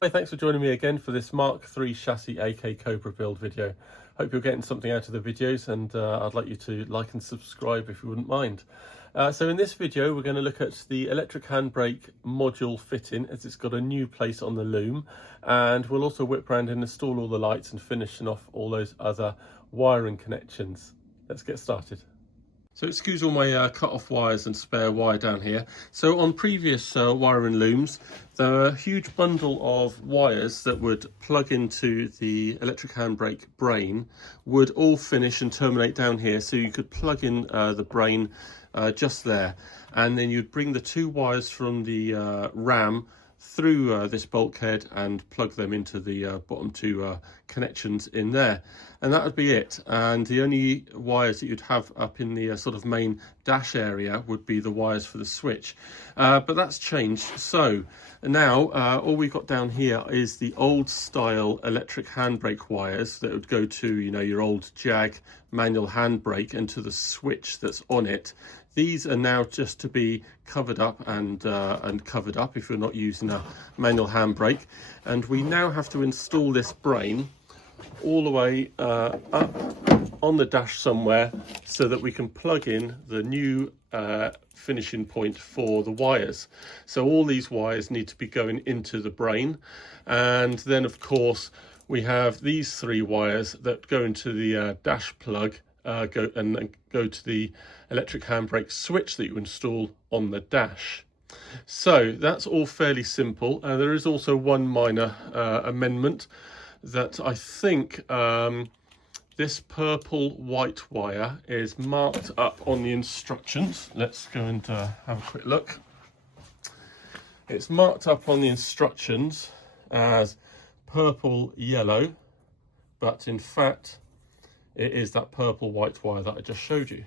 Hi, thanks for joining me again for this Mark III chassis AK Cobra build video. Hope you're getting something out of the videos, and I'd like you to like and subscribe if you wouldn't mind. So in this video we're going to look at the electric handbrake module fitting, as it's got a new place on the loom, and we'll also whip around and install all the lights and finishing off all those other wiring connections. Let's get started. So excuse all my cut off wires and spare wire down here. So on previous wiring looms, there were a huge bundle of wires that would plug into the electric handbrake brain, would all finish and terminate down here, so you could plug in the brain just there, and then you'd bring the two wires from the ram through this bulkhead and plug them into the bottom two connections in there, and that would be it. And the only wires that you'd have up in the sort of main dash area would be the wires for the switch, but that's changed. So now all we've got down here is the old style electric handbrake wires that would go to, you know, your old Jag manual handbrake and to the switch that's on it. These are now just to be covered up and covered up if you're not using a manual handbrake. And we now have to install this brain all the way up on the dash somewhere, so that we can plug in the new finishing point for the wires. So all these wires need to be going into the brain, and then of course we have these three wires that go into the dash plug, go to the electric handbrake switch that you install on the dash. So that's all fairly simple. There is also one minor amendment, that I think this purple white wire is marked up on the instructions. Let's go and have a quick look. It's marked up on the instructions as purple yellow, but in fact it is that purple white wire that I just showed you.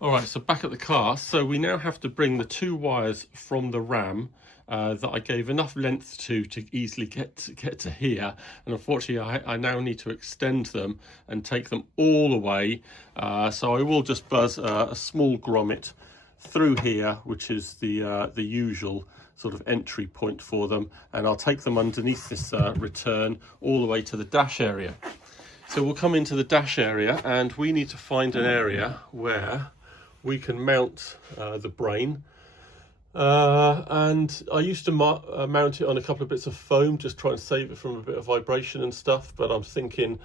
All right, so back at the car. So we now have to bring the two wires from the ram that I gave enough length to easily get to here, and unfortunately I now need to extend them and take them all the way. So I will just buzz a small grommet through here, which is the usual sort of entry point for them, and I'll take them underneath this return all the way to the dash area. So we'll come into the dash area, and we need to find an area where we can mount the brain. And I used to mount it on a couple of bits of foam, just trying to save it from a bit of vibration and stuff, but I'm thinking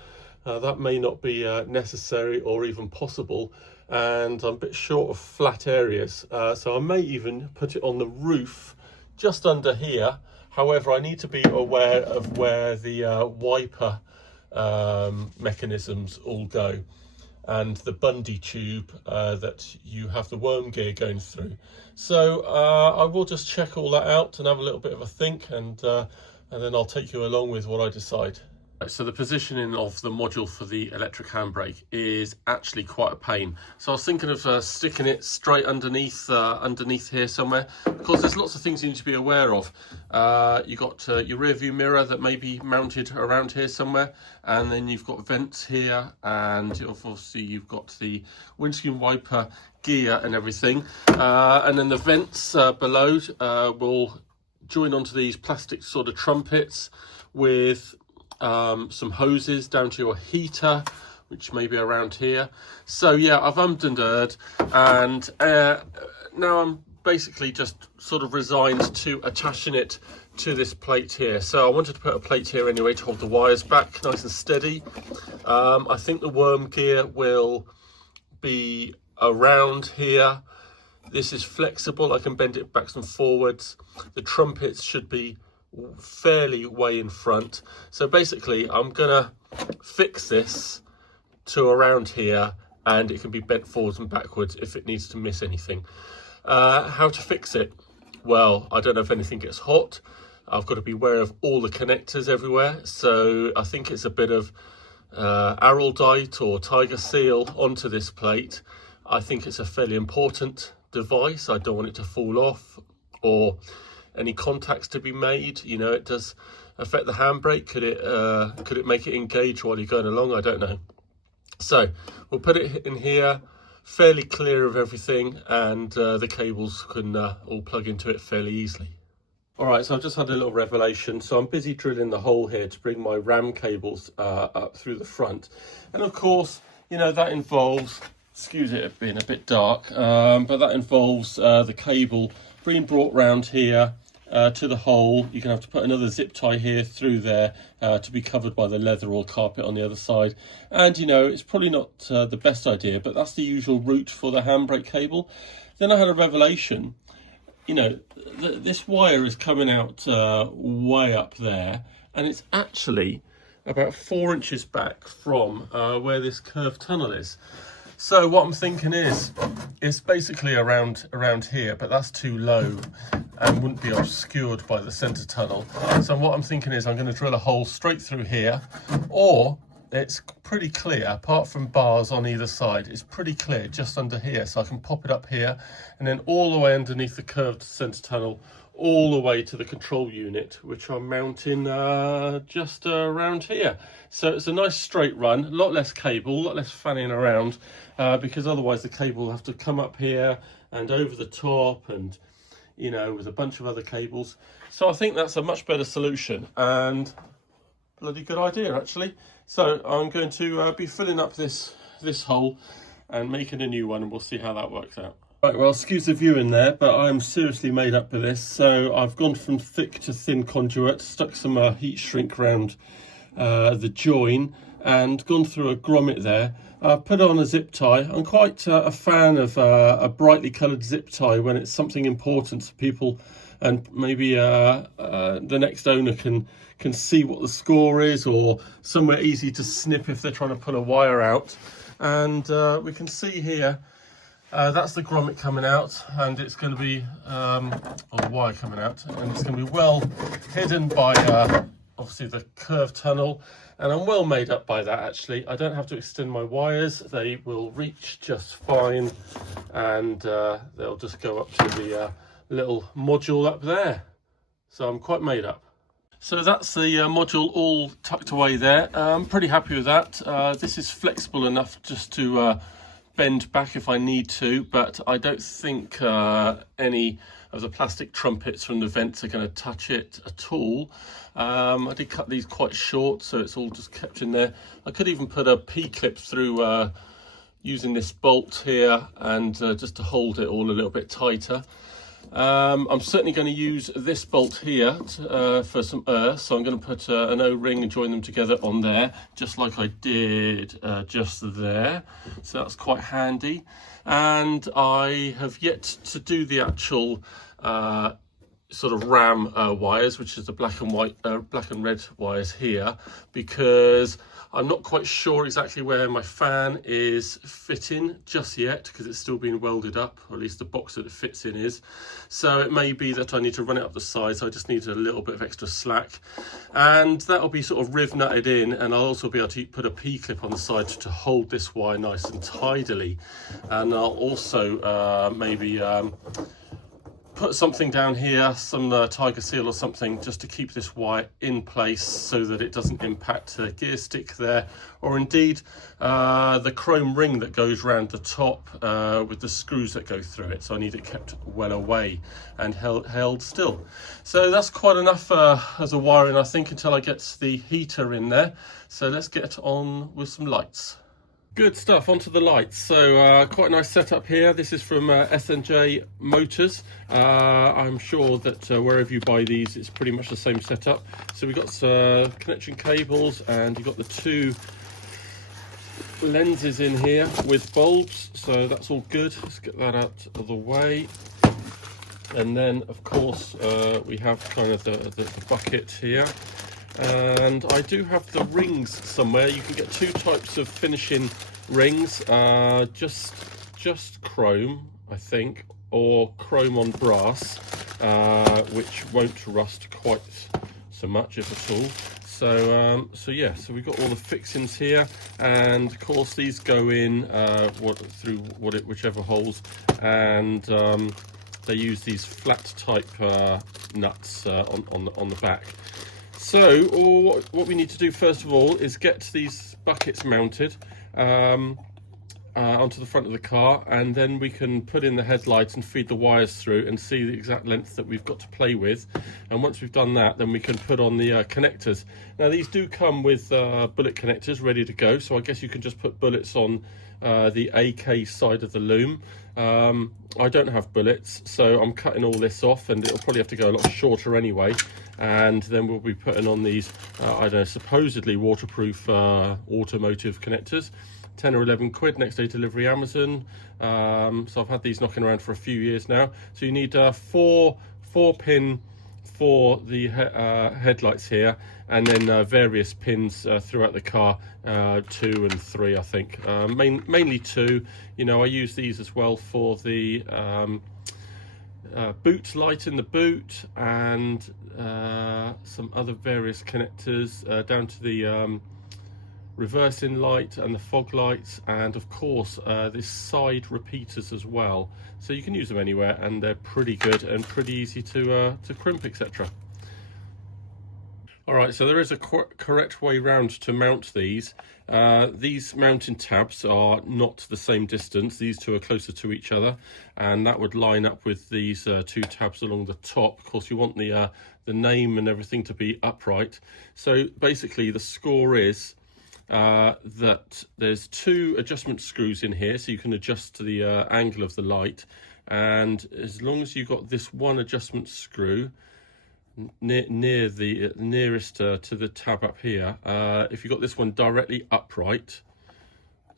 that may not be necessary or even possible, and I'm a bit short of flat areas, so I may even put it on the roof just under here. However, I need to be aware of where the wiper mechanisms all go, and the Bundy tube that you have the worm gear going through. So I will just check all that out and have a little bit of a think, and then I'll take you along with what I decide. So the positioning of the module for the electric handbrake is actually quite a pain. So I was thinking of sticking it straight underneath here somewhere, because there's lots of things you need to be aware of. You've got your rear view mirror that may be mounted around here somewhere, and then you've got vents here, and obviously you've got the windscreen wiper gear and everything, and then the vents below will join onto these plastic sort of trumpets with some hoses down to your heater, which may be around here. So yeah, I've ummed and erred, and now I'm basically just sort of resigned to attaching it to this plate here. So I wanted to put a plate here anyway to hold the wires back nice and steady. I think the worm gear will be around here. This is flexible, I can bend it backwards and forwards. The trumpets should be fairly way in front. So basically I'm gonna fix this to around here, and it can be bent forwards and backwards if it needs to miss anything. How to fix it? Well, I don't know if anything gets hot. I've got to be aware of all the connectors everywhere, so I think it's a bit of Araldite or Tiger Seal onto this plate. I think it's a fairly important device. I don't want it to fall off, or any contacts to be made. You know, it does affect the handbrake. Could it make it engage while you're going along? I don't know. So we'll put it in here, fairly clear of everything, and the cables can all plug into it fairly easily. All right, so I've just had a little revelation. So I'm busy drilling the hole here to bring my RAM cables up through the front. And of course, you know, that involves, excuse it being a bit dark, but that involves the cable being brought round here to the hole. You're gonna have to put another zip tie here through there to be covered by the leather or carpet on the other side. And you know, it's probably not the best idea, but that's the usual route for the handbrake cable. Then I had a revelation. You know, this wire is coming out way up there, and it's actually about 4 inches back from where this curved tunnel is. So what I'm thinking is, it's basically around here, but that's too low and wouldn't be obscured by the centre tunnel. So what I'm thinking is I'm going to drill a hole straight through here, or it's pretty clear, apart from bars on either side, it's pretty clear just under here. So I can pop it up here and then all the way underneath the curved centre tunnel, all the way to the control unit, which I'm mounting just around here. So it's a nice straight run, a lot less cable, a lot less fanning around, because otherwise the cable will have to come up here and over the top and, you know, with a bunch of other cables. So I think that's a much better solution and bloody good idea actually. So I'm going to be filling up this hole and making a new one, and we'll see how that works out. Right, well, excuse the view in there, but I'm seriously made up for this. So I've gone from thick to thin conduit, stuck some heat shrink around the join and gone through a grommet there. I've put on a zip tie. I'm quite a fan of a brightly coloured zip tie when it's something important to people, and maybe the next owner can see what the score is, or somewhere easy to snip if they're trying to pull a wire out. And we can see here, that's the grommet coming out, and it's going to be, or the wire coming out, and it's going to be well hidden by obviously the curved tunnel. And I'm well made up by that actually. I don't have to extend my wires, they will reach just fine, and they'll just go up to the little module up there. So I'm quite made up. So that's the module all tucked away there. I'm pretty happy with that. This is flexible enough just to bend back if I need to, but I don't think any of the plastic trumpets from the vents are going to touch it at all. I did cut these quite short, so it's all just kept in there. I could even put a P-clip through using this bolt here, and just to hold it all a little bit tighter. I'm certainly going to use this bolt here for some earth, so I'm going to put an O-ring and join them together on there, just like I did just there. So that's quite handy. And I have yet to do the actual sort of RAM wires, which is the black and red wires here, because I'm not quite sure exactly where my fan is fitting just yet, because it's still being welded up, or at least the box that it fits in is. So it may be that I need to run it up the side, so I just need a little bit of extra slack, and that'll be sort of riv nutted in, and I'll also be able to put a P-clip on the side to hold this wire nice and tidily. And I'll also maybe put something down here, some tiger seal or something, just to keep this wire in place so that it doesn't impact the gear stick there, or indeed the chrome ring that goes around the top with the screws that go through it. So I need it kept well away and held still. So that's quite enough as a wiring, I think, until I get the heater in there. So let's get on with some lights. Good stuff, onto the lights. So quite a nice setup here. This is from S&J Motors. I'm sure that wherever you buy these, it's pretty much the same setup. So we've got some connection cables, and you've got the two lenses in here with bulbs. So that's all good. Let's get that out of the way. And then, of course, we have kind of the bucket here. And I do have the rings somewhere. You can get two types of finishing rings, just chrome, I think, or chrome on brass, which won't rust quite so much, if at all. So yeah, so we've got all the fixings here, and of course these go in through whichever holes, and they use these flat type nuts on the back. So what we need to do first of all is get these buckets mounted, onto the front of the car, and then we can put in the headlight and feed the wires through and see the exact length that we've got to play with. And once we've done that, then we can put on the connectors. Now these do come with bullet connectors ready to go, so I guess you can just put bullets on the AK side of the loom. I don't have bullets, so I'm cutting all this off, and it'll probably have to go a lot shorter anyway. And then we'll be putting on these I don't know, supposedly waterproof automotive connectors. 10 or 11 quid, next day delivery Amazon. So I've had these knocking around for a few years now. So you need four pin for the headlights here, and then various pins throughout the car, 2 and 3 I think, mainly 2. You know, I use these as well for the boot light in the boot, and some other various connectors down to the reversing light and the fog lights, and of course this side repeaters as well. So you can use them anywhere, and they're pretty good and pretty easy to crimp, etc. Alright, so there is a correct way round to mount these. These mounting tabs are not the same distance. These two are closer to each other, and that would line up with these 2 tabs along the top. Of course, you want the name and everything to be upright. So basically the score is that there's 2 adjustment screws in here, so you can adjust to the angle of the light. And as long as you've got this one adjustment screw near the nearest to the tab up here, if you've got this one directly upright,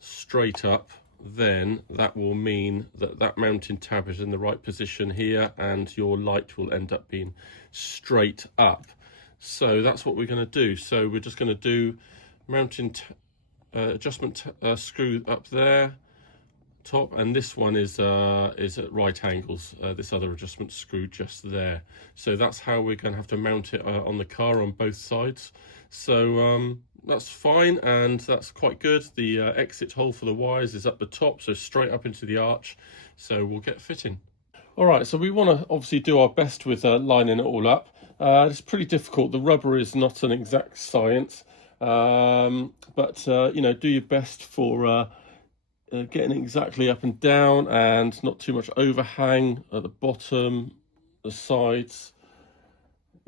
straight up, then that will mean that that mounting tab is in the right position here, and your light will end up being straight up. So that's what we're going to do. So we're just going to do mounting adjustment screw up there, top, and this one is at right angles, this other adjustment screw just there. So that's how we're going to have to mount it on the car on both sides. So that's fine, and that's quite good. The exit hole for the wires is up the top, so straight up into the arch. So we'll get fitting. All right, so we want to obviously do our best with lining it all up. It's pretty difficult. The rubber is not an exact science, but you know, do your best for getting it exactly up and down, and not too much overhang at the bottom, the sides,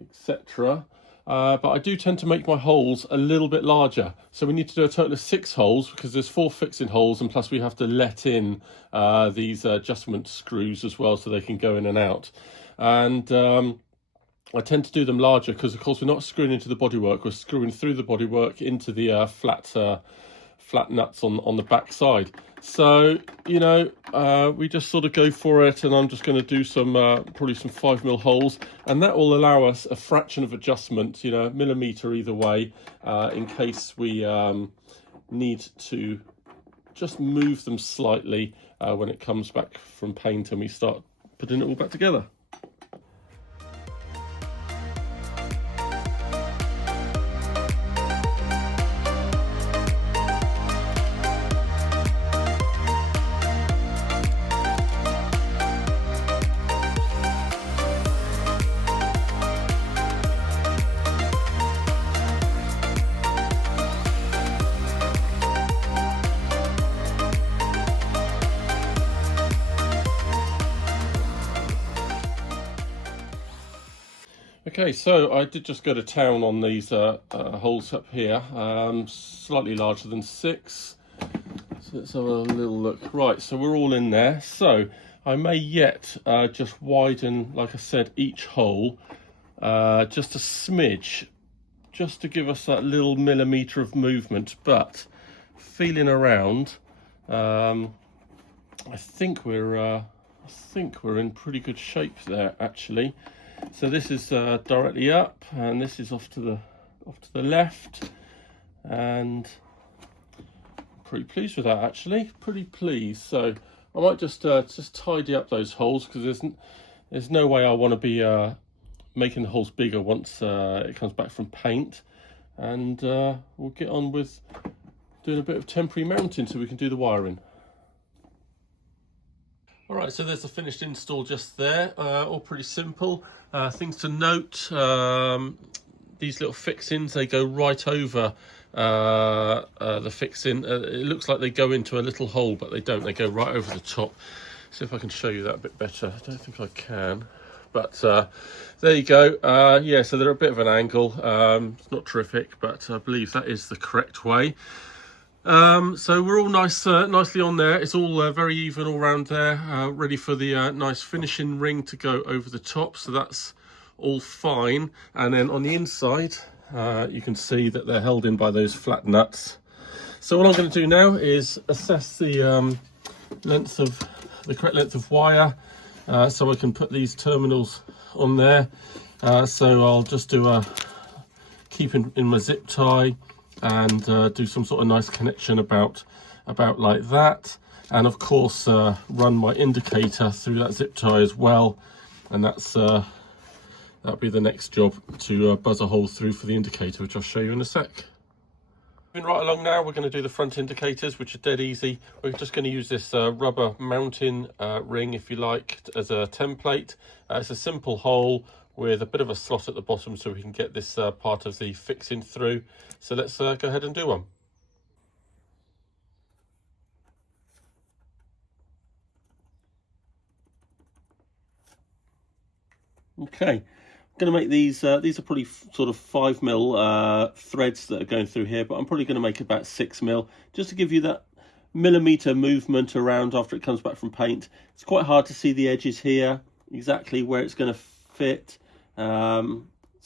etc. But I do tend to make my holes a little bit larger, so we need to do a total of 6 holes, because there's 4 fixing holes, and plus we have to let in these adjustment screws as well, so they can go in and out. And I tend to do them larger because, of course, we're not screwing into the bodywork, we're screwing through the bodywork into the flat nuts on the back side. So, you know, we just sort of go for it, and I'm just going to do some probably some 5mm holes, and that will allow us a fraction of adjustment, you know, millimetre either way, in case we need to just move them slightly when it comes back from paint and we start putting it all back together. Okay, so I did just go to town on these holes up here, slightly larger than 6. So let's have a little look. Right, so we're all in there. So I may yet just widen, like I said, each hole just a smidge, just to give us that little millimetre of movement. But feeling around, I think we're in pretty good shape there, actually. So this is directly up, and this is off to the left, and I'm pretty pleased with that, actually. Pretty pleased. So I might just tidy up those holes, because there's no way I want to be making the holes bigger once it comes back from paint. And we'll get on with doing a bit of temporary mounting so we can do the wiring. Alright, so there's the finished install just there, all pretty simple. Things to note, these little fixings, they go right over the fixing. It looks like they go into a little hole, but they don't. They go right over the top. See if I can show you that a bit better. I don't think I can, but there you go. Yeah, so they're a bit of an angle. It's not terrific, but I believe that is the correct way. So we're all nicely on there. It's all very even all around there, ready for the nice finishing ring to go over the top. So that's all fine. And then on the inside, you can see that they're held in by those flat nuts. So what I'm going to do now is assess the correct length of wire, so I can put these terminals on there. So I'll just do keep in my zip tie and do some sort of nice connection about like that, and of course run my indicator through that zip tie as well, and that'll be the next job, to buzz a hole through for the indicator, which I'll show you in a sec. Moving right along now, we're going to do the front indicators, which are dead easy. We're just going to use this rubber mounting ring, if you like, as a template. It's a simple hole with a bit of a slot at the bottom so we can get this part of the fixing through. So let's go ahead and do one. Okay, I'm going to make these are probably sort of 5mm threads that are going through here, but I'm probably going to make about 6mm, just to give you that millimeter movement around after it comes back from paint. It's quite hard to see the edges here, exactly where it's going to fit.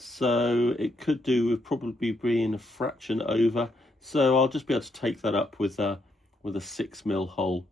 So it could do with probably being a fraction over, so I'll just be able to take that up with a 6mm hole.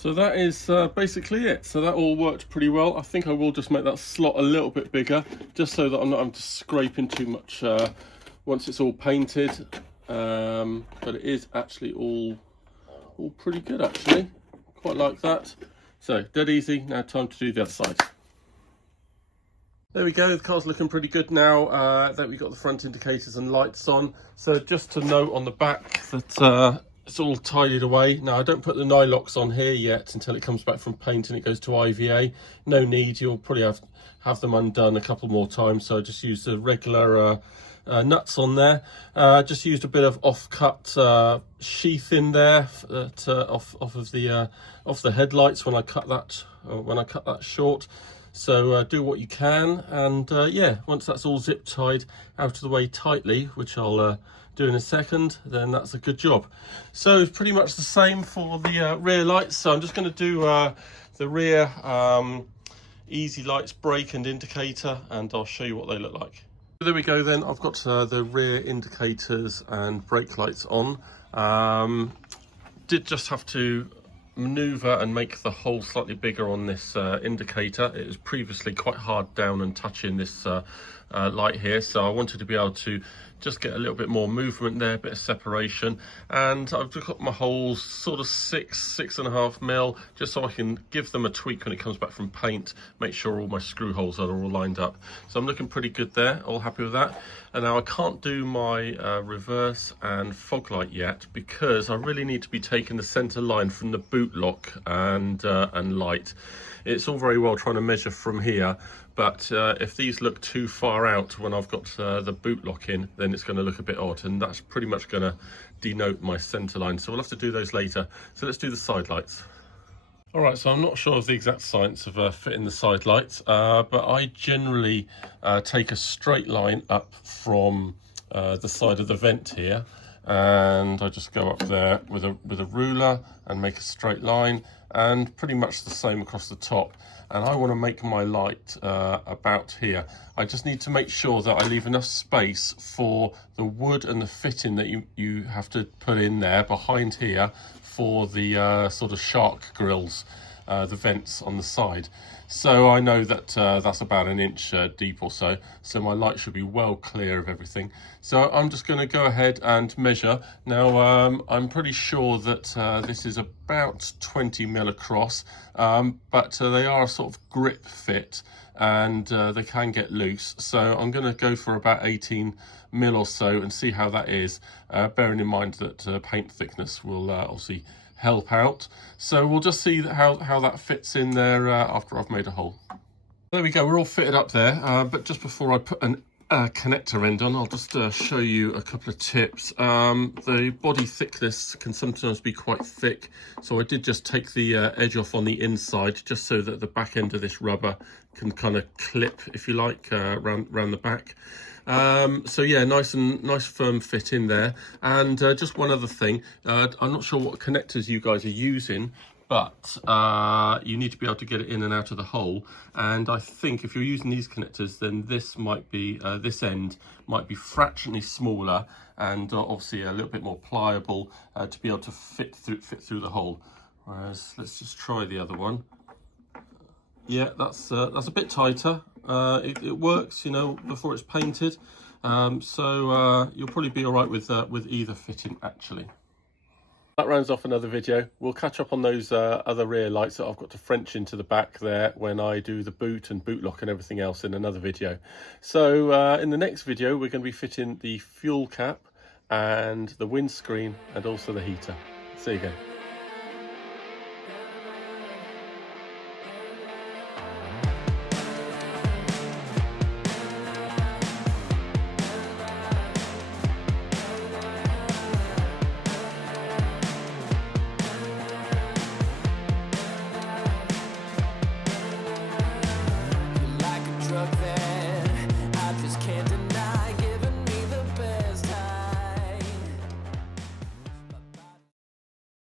So that is basically it. So that all worked pretty well. I think I will just make that slot a little bit bigger, just so that I'm not having to scrape in too much once it's all painted. But it is actually all pretty good, actually. Quite like that. So dead easy. Now time to do the other side. There we go, the car's looking pretty good now that we've got the front indicators and lights on. So just to note on the back that it's all tidied away. Now I don't put the nylocks on here yet until it comes back from paint and it goes to IVA. No need, you'll probably have them undone a couple more times. So I just use the regular nuts on there. Just used a bit of off-cut sheath in there off of the headlights when I cut that short. So do what you can, and yeah, once that's all zip tied out of the way tightly, which I'll do in a second, then that's a good job. So it's pretty much the same for the rear lights. So I'm just going to do the rear easy lights, brake and indicator, and I'll show you what they look like. So there we go then, I've got the rear indicators and brake lights on. Did just have to maneuver and make the hole slightly bigger on this indicator. It was previously quite hard down and touching this light here, so I wanted to be able to just get a little bit more movement there, a bit of separation, and I've just got my holes sort of 6.5 mil, just so I can give them a tweak when it comes back from paint, make sure all my screw holes are all lined up. So I'm looking pretty good there, all happy with that. And now I can't do my reverse and fog light yet, because I really need to be taking the center line from the boot lock and light. It's all very well trying to measure from here, but if these look too far out when I've got the boot lock in, then it's going to look a bit odd, and that's pretty much going to denote my center line. So we'll have to do those later. So let's do the side lights. All right, so I'm not sure of the exact science of fitting the side lights, but I generally take a straight line up from the side of the vent here, and I just go up there with a ruler and make a straight line, and pretty much the same across the top. And I want to make my light about here. I just need to make sure that I leave enough space for the wood and the fitting that you have to put in there behind here for the sort of shark grills, the vents on the side. So I know that that's about an inch deep or so, so my light should be well clear of everything. So I'm just going to go ahead and measure. Now I'm pretty sure that this is about 20 mil across, but they are a sort of grip fit, and they can get loose. So I'm going to go for about 18 mil or so and see how that is, bearing in mind that paint thickness will obviously help out. So we'll just see how that fits in there after I've made a hole. There we go, we're all fitted up there, but just before I put an connector end on, I'll just show you a couple of tips. The body thickness can sometimes be quite thick, so I did just take the edge off on the inside, just so that the back end of this rubber can kind of clip, if you like, round the back. So yeah, nice firm fit in there. And just one other thing, I'm not sure what connectors you guys are using, but you need to be able to get it in and out of the hole. And I think if you're using these connectors, then this might be this end might be fractionally smaller, and obviously a little bit more pliable to be able to fit through the hole. Whereas let's just try the other one. Yeah, that's a bit tighter. It works, you know, before it's painted. So you'll probably be all right with either fitting, actually. That rounds off another video. We'll catch up on those other rear lights that I've got to French into the back there when I do the boot and boot lock and everything else in another video. So in the next video, we're going to be fitting the fuel cap and the windscreen and also the heater. See you again.